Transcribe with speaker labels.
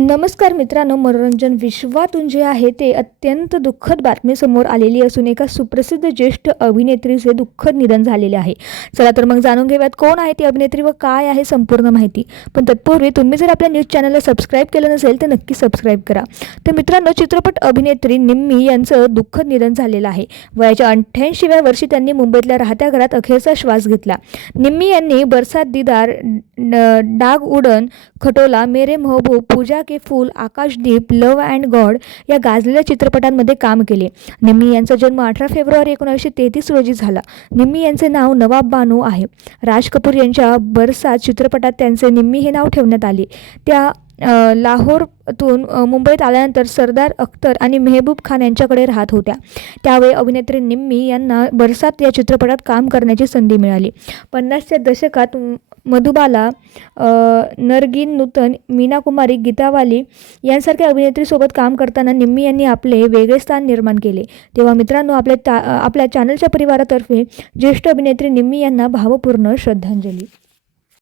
Speaker 1: नमस्कार मित्रांनो मनोरंजन विश्वातून जे आहे ते अत्यंत दुःखद बातमी समोर आलेली असून एका सुप्रसिद्ध ज्येष्ठ अभिनेत्रीचे दुःखद निधन झालेले आहे. चला तर मग जाणून घेऊयात कोण आहे ती अभिनेत्री व काय आहे संपूर्ण माहिती. पण तत्पूर्वी तुम्ही जर आपल्या न्यूज चॅनलला सबस्क्राईब केलं नसेल तर नक्की सबस्क्राईब करा. तर मित्रांनो चित्रपट अभिनेत्री निम्मी यांचं दुःखद निधन झालेलं आहे. वयाच्या अठ्ठ्याऐंशीव्या वर्षी त्यांनी मुंबईतल्या राहत्या घरात अखेरचा श्वास घेतला. निम्मी यांनी बरसात दिदार डाग Udan Khatola Mere Mehboob Pooja Ke Phool Aakashdeep love and God या गाजलेल्या चित्रपटांमध्ये काम केले. निम्मी यांचा जन्म अठरा फेब्रुवारी एकोणीसशे तेहतीस रोजी झाला. निम्मी यांचे नाव नवाब बानू आहे. राज कपूर यांच्या बरसात चित्रपटात त्यांचे निम्मी हे नाव ठेवण्यात आले. त्या लाहोरतून मुंबईत आल्यानंतर सरदार अख्तर आणि मेहबूब खान यांच्याकडे राहत होत्या. त्यावेळी अभिनेत्री निम्मी यांना बरसात या चित्रपटात काम करण्याची संधी मिळाली. पन्नासच्या दशकात मधुबाला नरगिन नूतन मीना कुमारी गीतावाली यांसारख्या अभिनेत्रीसोबत काम करताना निम्मी यांनी आपले वेगळे स्थान निर्माण केले. तेव्हा मित्रांनो आपल्या ता आपल्या चॅनलच्या परिवारातर्फे ज्येष्ठ अभिनेत्री निम्मी यांना भावपूर्ण श्रद्धांजली.